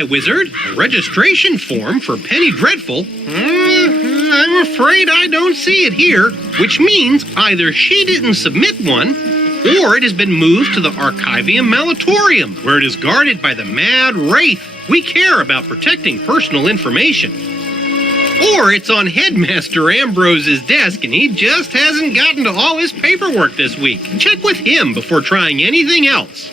my wizard. A registration form for Penny Dreadful. I'm afraid I don't see it here, which means either she didn't submit one, or it has been moved to the Archivium Malatorium, where it is guarded by the Mad Wraith. We care about protecting personal information. Or it's on Headmaster Ambrose's desk and he just hasn't gotten to all his paperwork this week. Check with him before trying anything else.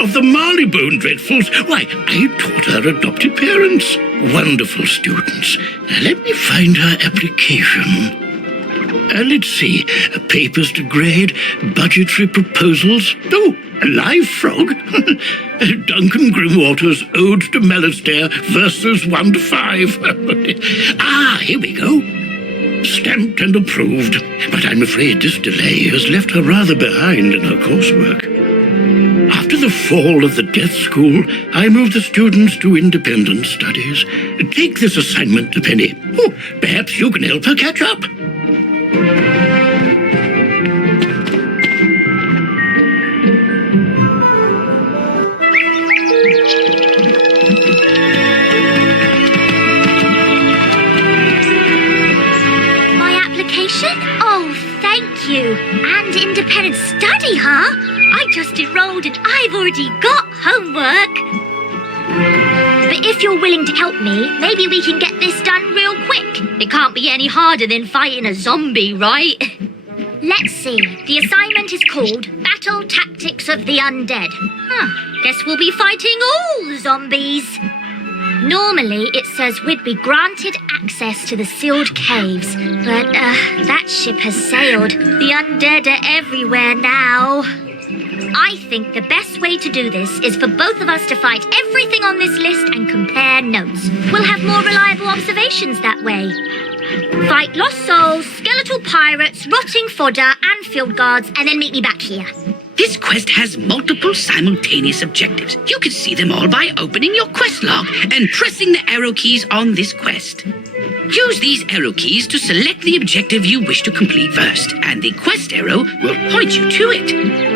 Of the Marleybone Dreadfuls. Why, I taught her adopted parents. Wonderful students. Now, let me find her application. Let's see. Papers to grade, budgetary proposals. Oh, a live frog. Duncan Grimwater's Ode to Melistaire, verses 1 to 5. Here we go. Stamped and approved. But I'm afraid this delay has left her rather behind in her coursework. After the fall of the Death School, I moved the students to independent studies. Take this assignment, Penny. Oh, perhaps you can help her catch up. My application? Oh, thank you. And independent study, huh? I just enrolled and I've already got homework. But if you're willing to help me, maybe we can get this done real quick. It can't be any harder than fighting a zombie, right? Let's see. The assignment is called Battle Tactics of the Undead. Guess we'll be fighting all the zombies. Normally, it says we'd be granted access to the sealed caves. But, that ship has sailed. The undead are everywhere now. I think the best way to do this is for both of us to fight everything on this list and compare notes. We'll have more reliable observations that way. Fight lost souls, skeletal pirates, rotting fodder, and field guards, and then meet me back here. This quest has multiple simultaneous objectives. You can see them all by opening your quest log and pressing the arrow keys on this quest. Use these arrow keys to select the objective you wish to complete first, and the quest arrow will point you to it.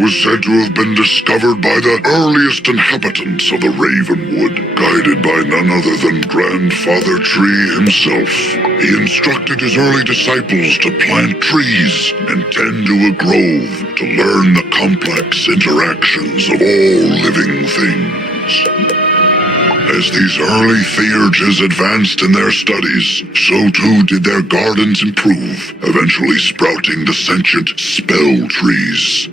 was said to have been discovered by the earliest inhabitants of the Ravenwood, guided by none other than Grandfather Tree himself. He instructed his early disciples to plant trees and tend to a grove to learn the complex interactions of all living things. As these early theurges advanced in their studies, so too did their gardens improve, eventually sprouting the sentient spell trees.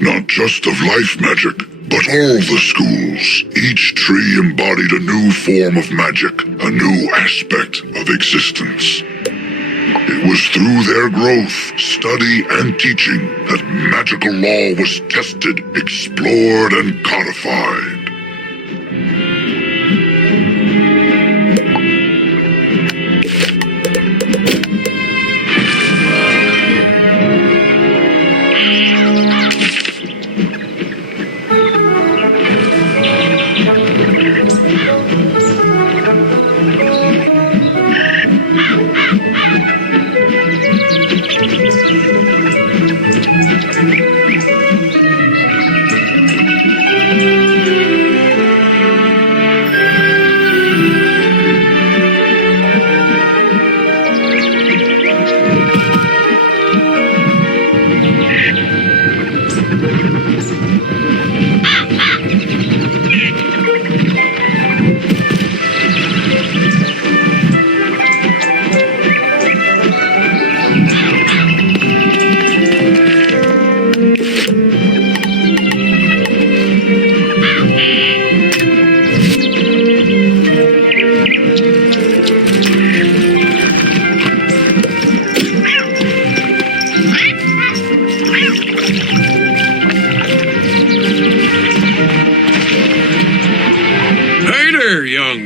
Not just of life magic, but all the schools. Each tree embodied a new form of magic, a new aspect of existence. It was through their growth, study, and teaching that magical law was tested, explored, and codified.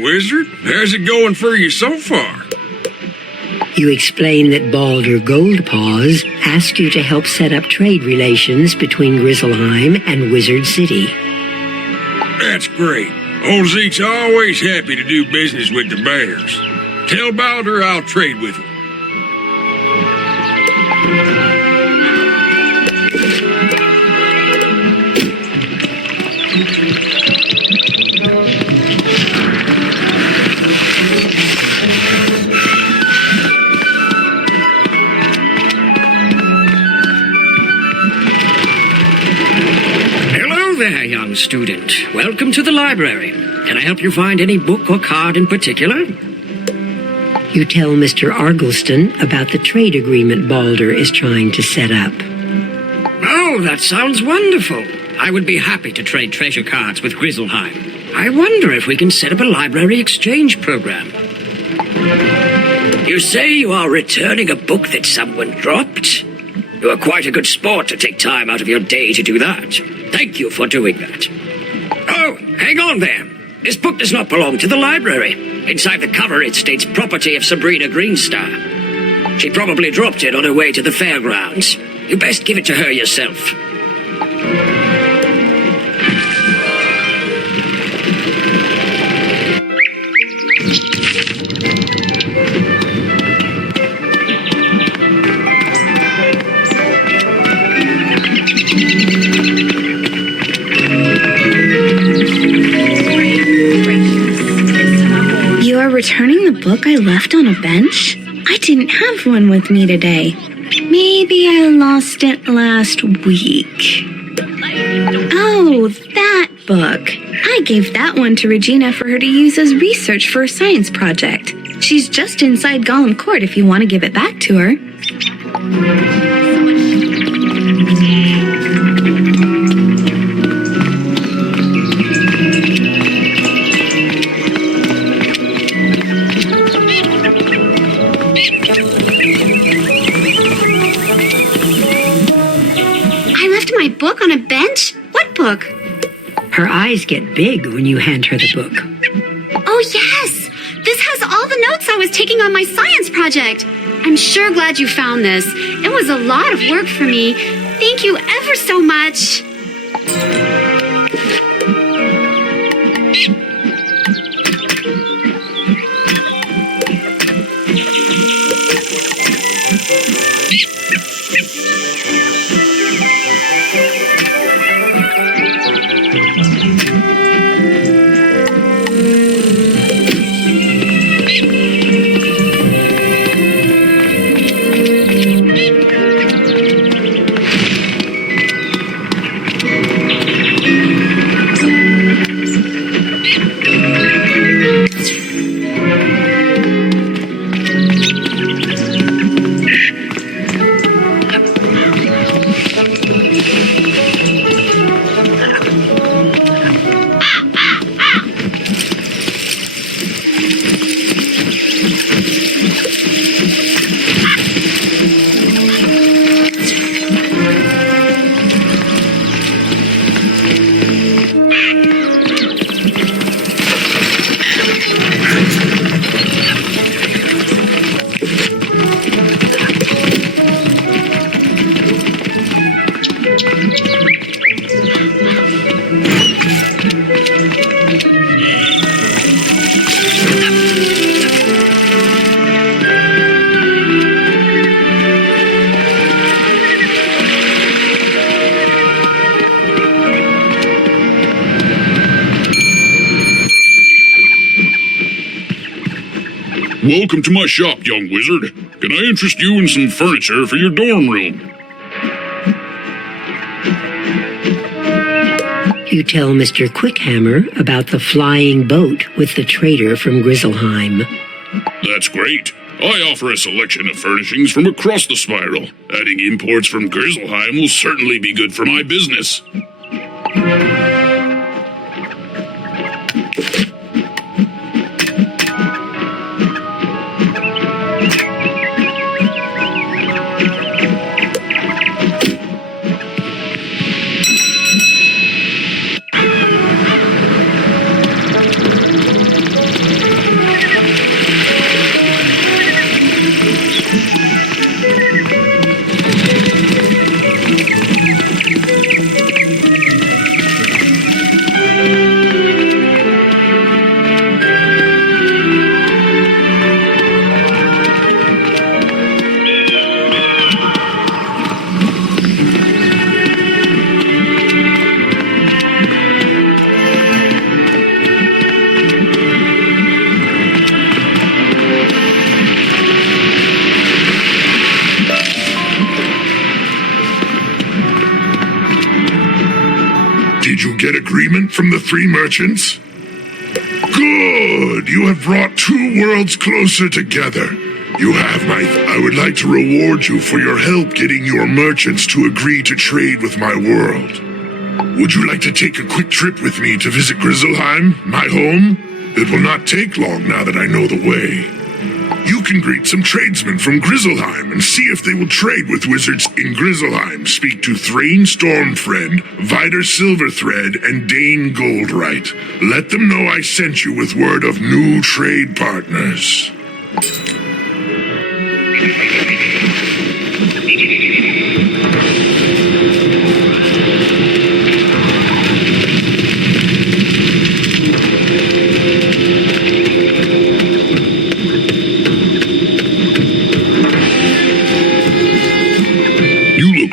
Wizard, how's it going for you so far? You explain that Baldur Goldpaws asked you to help set up trade relations between Grizzleheim and Wizard City. That's great. Old Zeke's always happy to do business with the bears. Tell Baldur I'll trade with him. There, young student. Welcome to the library. Can I help you find any book or card in particular? You tell Mr. Argleston about the trade agreement Baldur is trying to set up. Oh, that sounds wonderful. I would be happy to trade treasure cards with Grizzleheim. I wonder if we can set up a library exchange program. You say you are returning a book that someone dropped? You are quite a good sport to take time out of your day to do that. Thank you for doing that. Oh, hang on there. This book does not belong to the library. Inside the cover it states property of Sabrina Greenstar. She probably dropped it on her way to the fairgrounds. You best give it to her yourself. You are returning the book I left on a bench? I didn't have one with me today. Maybe I lost it last week. Oh, that book. I gave that one to Regina for her to use as research for a science project. She's just inside Gollum Court if you want to give it back to her. My book on a bench? What book? Her eyes get big when you hand her the book. Oh, yes! This has all the notes I was taking on my science project. I'm sure glad you found this. It was a lot of work for me. Thank you ever so much. Welcome to my shop, young wizard. Can I interest you in some furniture for your dorm room? You tell Mr. Quickhammer about the flying boat with the trader from Grizzleheim. That's great. I offer a selection of furnishings from across the spiral. Adding imports from Grizzleheim will certainly be good for my business. Did you get agreement from the three merchants? Good! You have brought two worlds closer together. You have, I would like to reward you for your help getting your merchants to agree to trade with my world. Would you like to take a quick trip with me to visit Grizzleheim, my home? It will not take long now that I know the way. You can greet some tradesmen from Grizzleheim and see if they will trade with wizards in Grizzleheim. Speak to Thrain Stormfriend, Vider Silverthread, and Dane Goldright. Let them know I sent you with word of new trade partners.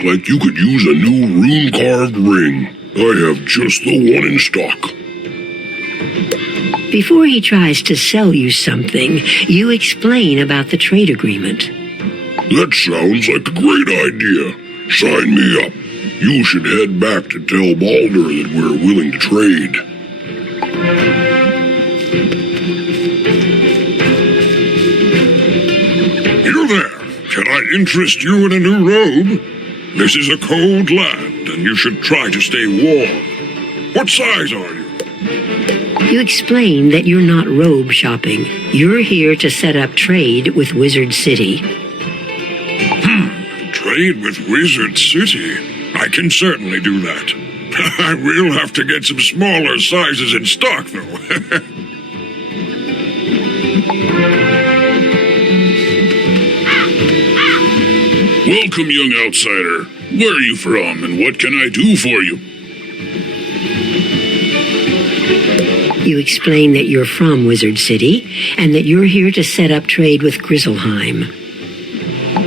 Like you could use a new rune-carved ring. I have just the one in stock. Before he tries to sell you something, you explain about the trade agreement. That sounds like a great idea. Sign me up. You should head back to tell Baldur that we're willing to trade. You there. Can I interest you in a new robe? This is a cold land, and you should try to stay warm. What size are you? You explain that you're not robe shopping. You're here to set up trade with Wizard City. Trade with Wizard City? I can certainly do that. I will have to get some smaller sizes in stock, though. Welcome, young outsider. Where are you from, and what can I do for you? You explain that you're from Wizard City, and that you're here to set up trade with Grizzleheim.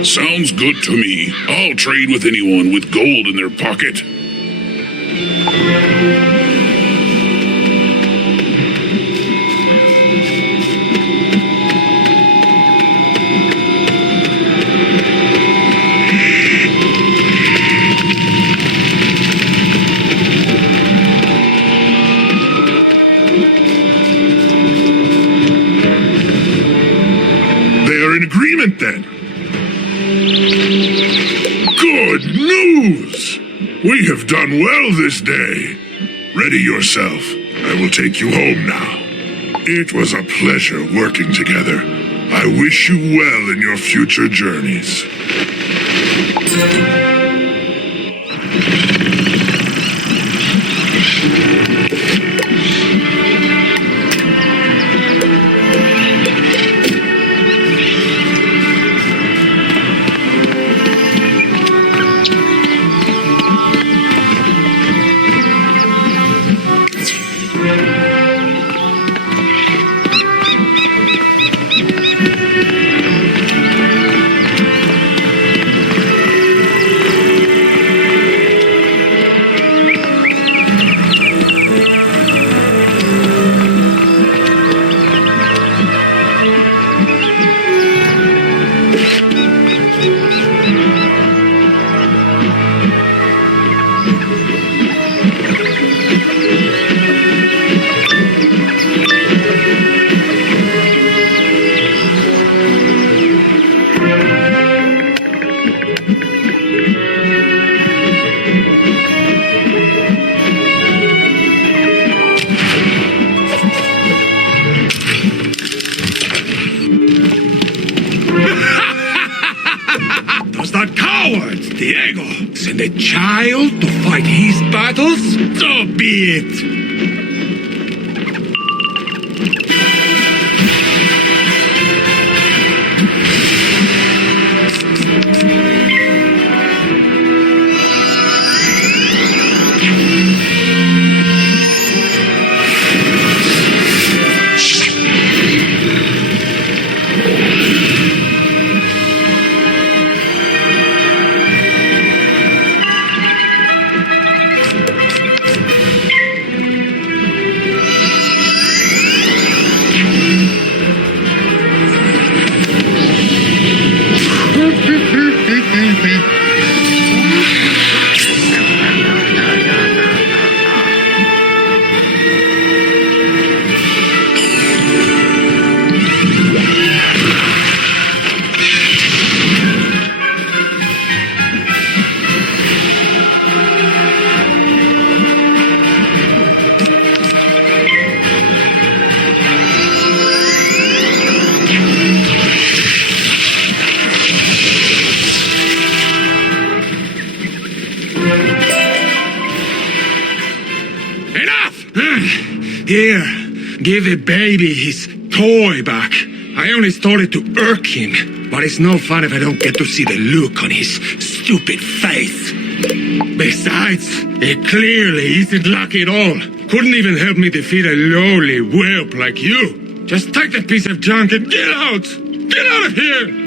Sounds good to me. I'll trade with anyone with gold in their pocket. Agreement then. Good news! We have done well this day. Ready yourself. I will take you home now. It was a pleasure working together. I wish you well in your future journeys. the child to fight his battles? So be it. Here, give the baby his toy back. I only stole it to irk him, but it's no fun if I don't get to see the look on his stupid face. Besides, it clearly isn't lucky at all. Couldn't even help me defeat a lowly whelp like you. Just take that piece of junk and get out! Get out of here!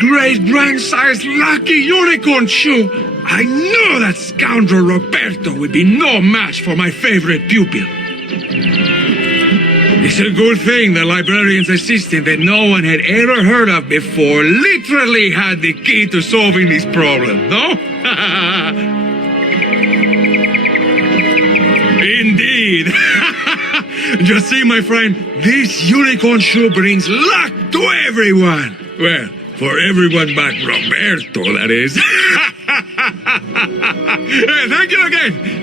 great-grandsires lucky unicorn shoe. I know that scoundrel Roberto would be no match for my favorite pupil. It's a good thing the librarian's assistant that no one had ever heard of before literally had the key to solving this problem, no? Indeed. Just see, my friend, this unicorn shoe brings luck to everyone. Well, for everyone but Roberto, that is. Thank you again.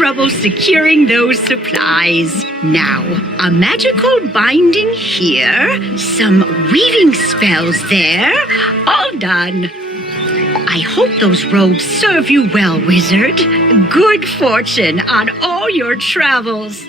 trouble securing those supplies. Now, a magical binding here, some weaving spells there, all done. I hope those robes serve you well, wizard. Good fortune on all your travels.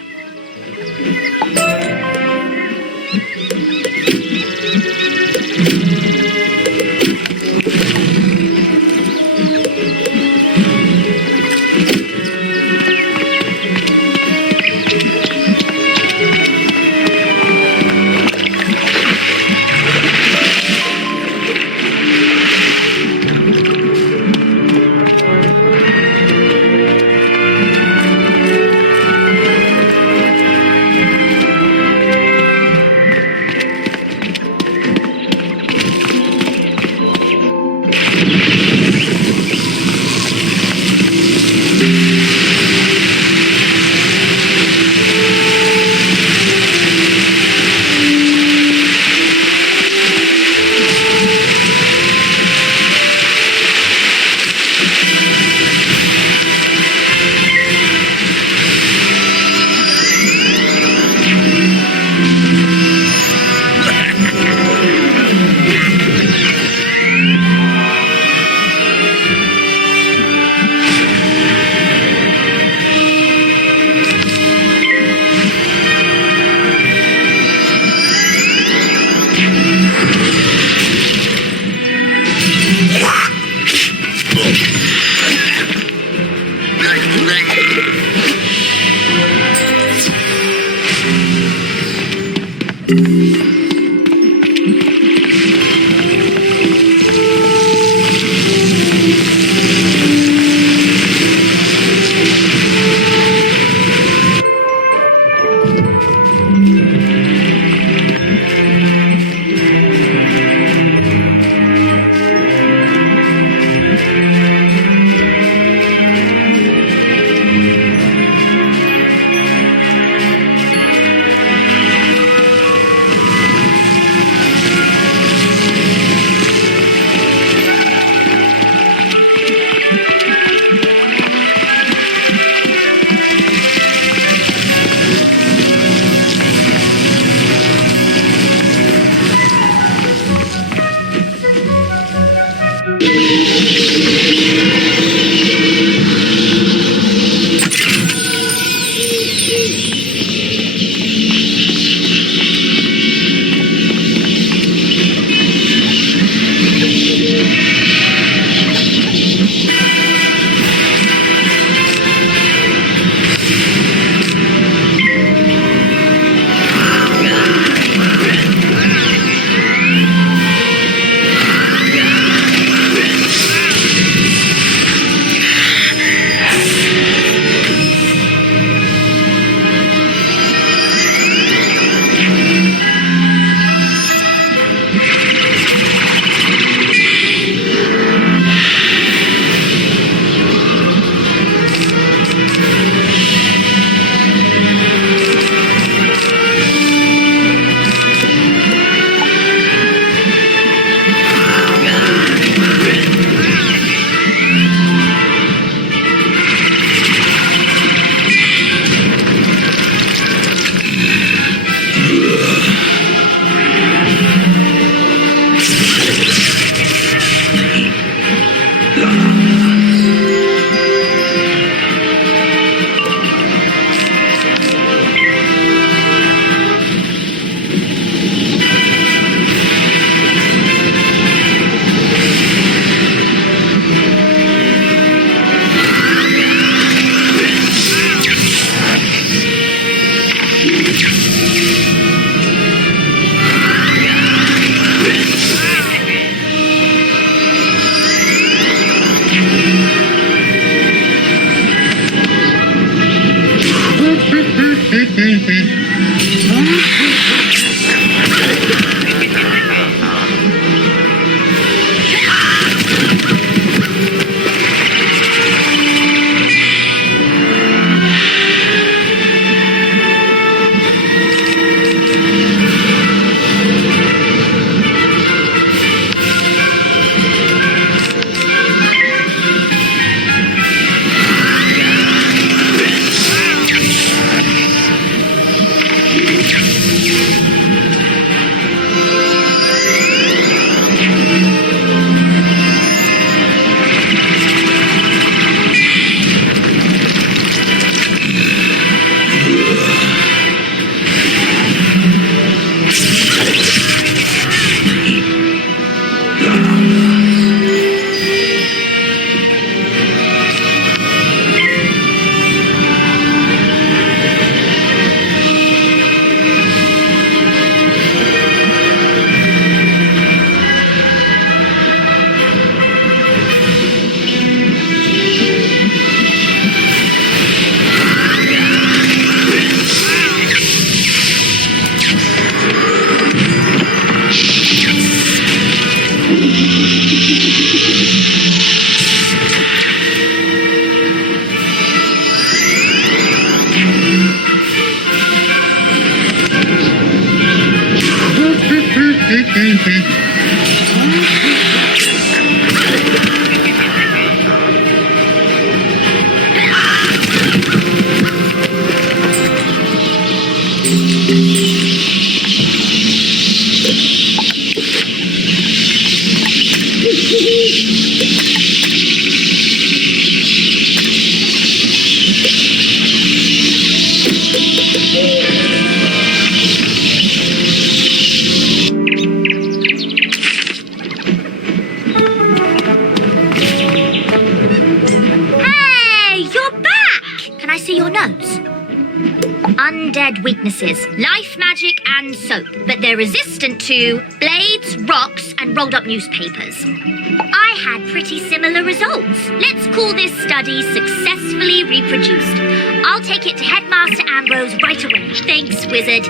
Undead weaknesses, life magic and soap, but they're resistant to blades, rocks and rolled up newspapers. I had pretty similar results. Let's call this study successfully reproduced. I'll take it to Headmaster Ambrose right away. Thanks, wizard.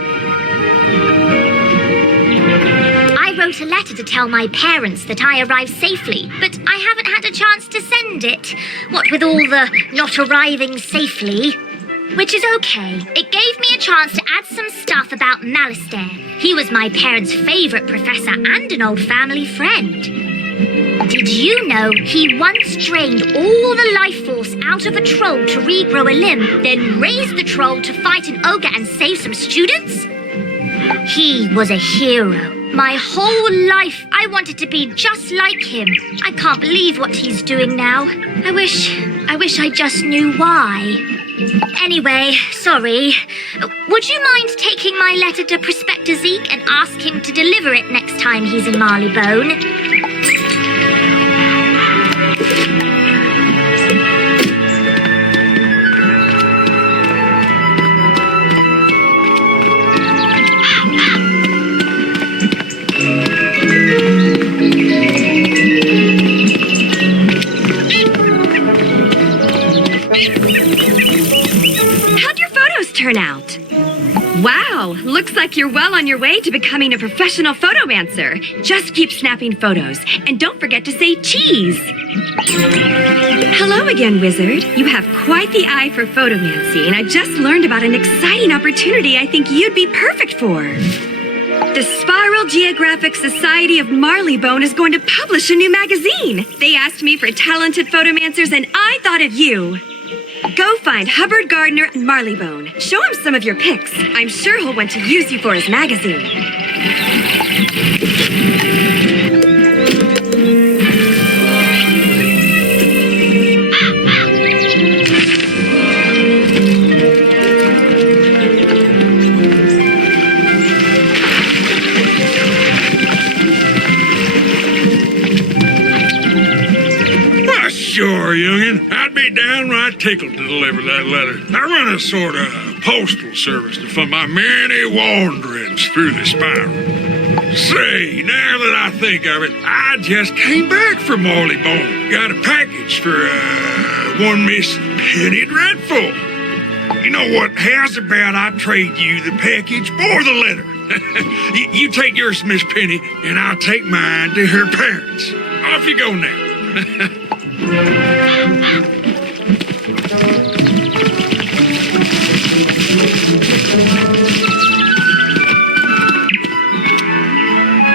I wrote a letter to tell my parents that I arrived safely, but I haven't had a chance to send it. What with all the not arriving safely. Which is okay. It gave me a chance to add some stuff about Malistaire. He was my parents' favourite professor and an old family friend. Did you know he once drained all the life force out of a troll to regrow a limb, then raised the troll to fight an ogre and save some students? He was a hero. My whole life, I wanted to be just like him. I can't believe what he's doing now. I wish I just knew why. Anyway, sorry. Would you mind taking my letter to Prospector Zeke and ask him to deliver it next time he's in Marleybone? How'd your photos turn out? Wow, looks like you're well on your way to becoming a professional photomancer. Just keep snapping photos, and don't forget to say cheese. Hello again, Wizard. You have quite the eye for photomancy, and I just learned about an exciting opportunity I think you'd be perfect for. The Spiral Geographic Society of Marleybone is going to publish a new magazine. They asked me for talented photomancers, and I thought of you. Go find Hubbard Gardner in Marleybone. Show him some of your pics. I'm sure he'll want to use you for his magazine. Sure, youngin'. I'd be downright tickled to deliver that letter. I run a sort of postal service to fund my many wanderings through the spiral. Say, now that I think of it, I just came back from Marleybone. Got a package for, one Miss Penny Dreadful. You know what? How's about I trade you the package for the letter? You take yours to Miss Penny, and I'll take mine to her parents. Off you go now.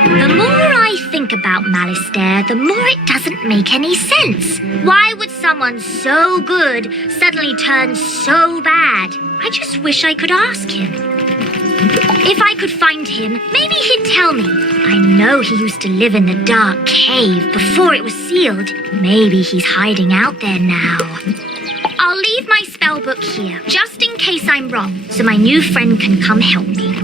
The more I think about Malistaire, the more it doesn't make any sense. Why would someone so good suddenly turn so bad? I just wish I could ask him. If I could find him, maybe he'd tell me. I know he used to live in the dark cave before it was sealed. Maybe he's hiding out there now. I'll leave my spell book here, just in case I'm wrong, so my new friend can come help me.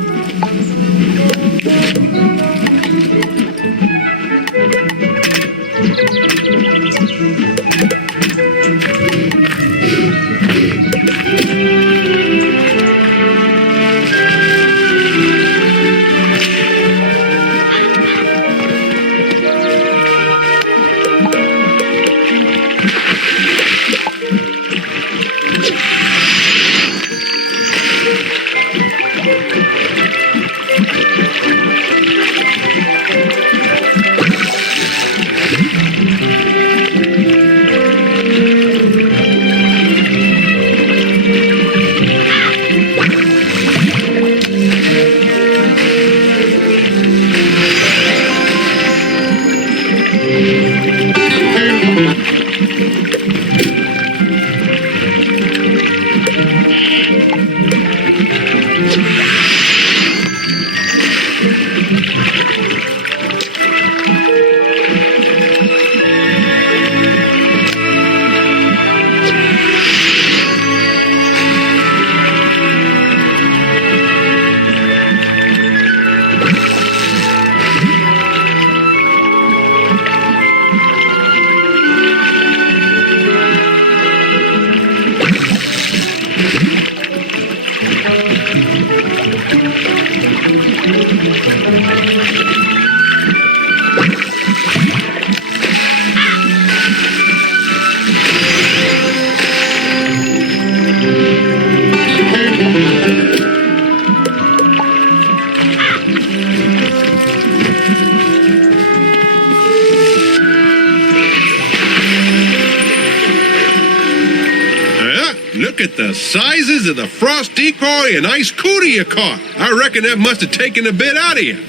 Look at the sizes of the frost decoy and ice cootie you caught. I reckon that must have taken a bit out of you.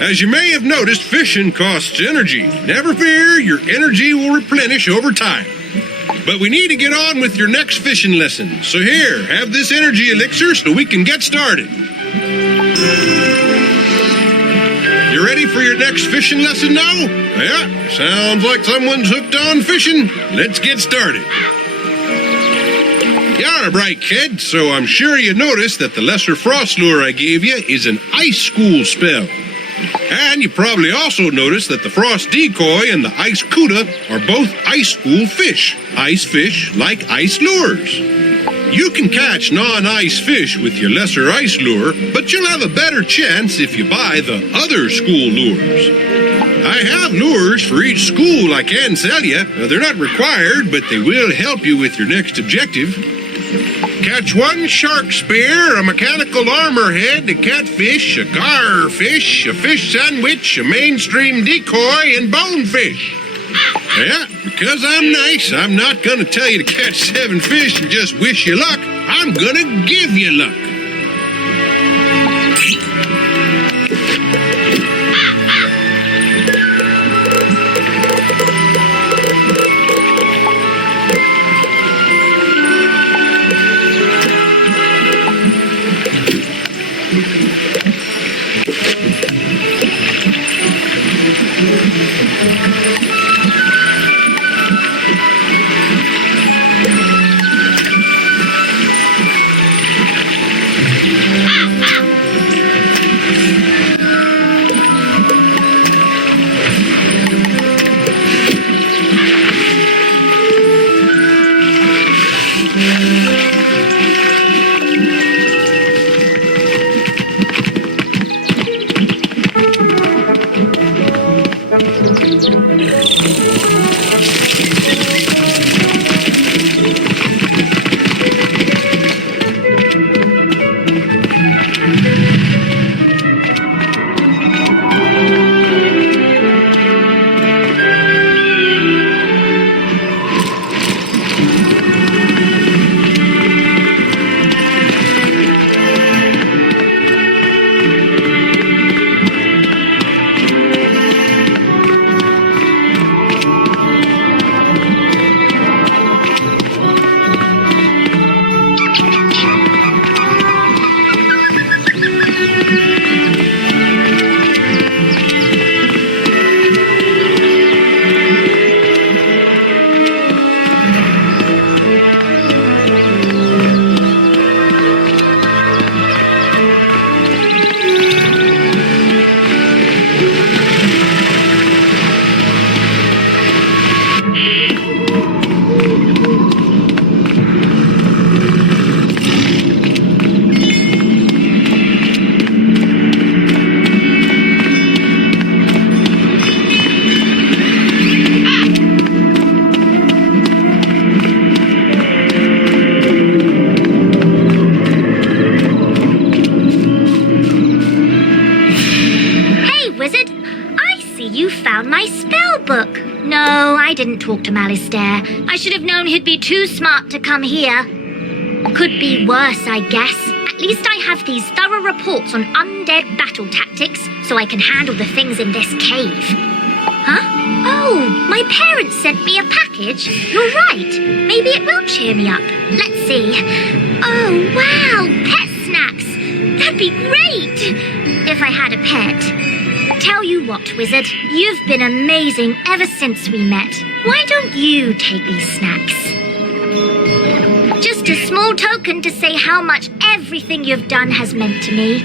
As you may have noticed, fishing costs energy. Never fear, your energy will replenish over time. But we need to get on with your next fishing lesson. So here, have this energy elixir so we can get started. Your you ready for your next fishing lesson now? Yeah, sounds like someone's hooked on fishing. Let's get started. You're a bright kid, so I'm sure you noticed that the lesser frost lure I gave you is an ice school spell. And you probably also noticed that the frost decoy and the ice cuda are both ice school fish. Ice fish like ice lures. You can catch non-ice fish with your lesser ice lure, but you'll have a better chance if you buy the other school lures. I have lures for each school I can sell you. They're not required, but they will help you with your next objective. Catch one shark spear, a mechanical armor head, a catfish, a garfish, a fish sandwich, a mainstream decoy, and bonefish. Yeah, because I'm nice, I'm not gonna tell you to catch 7 fish and just wish you luck. I'm gonna give you luck. I didn't talk to Malistaire. I should have known he'd be too smart to come here. Could be worse, I guess. At least I have these thorough reports on undead battle tactics, so I can handle the things in this cave. Huh? Oh, my parents sent me a package. You're right. Maybe it will cheer me up. Let's see. Oh, wow, pet snacks. That'd be great if I had a pet. Tell you what, Wizard, you've been amazing ever since we met. Why don't you take these snacks? Just a small token to say how much everything you've done has meant to me.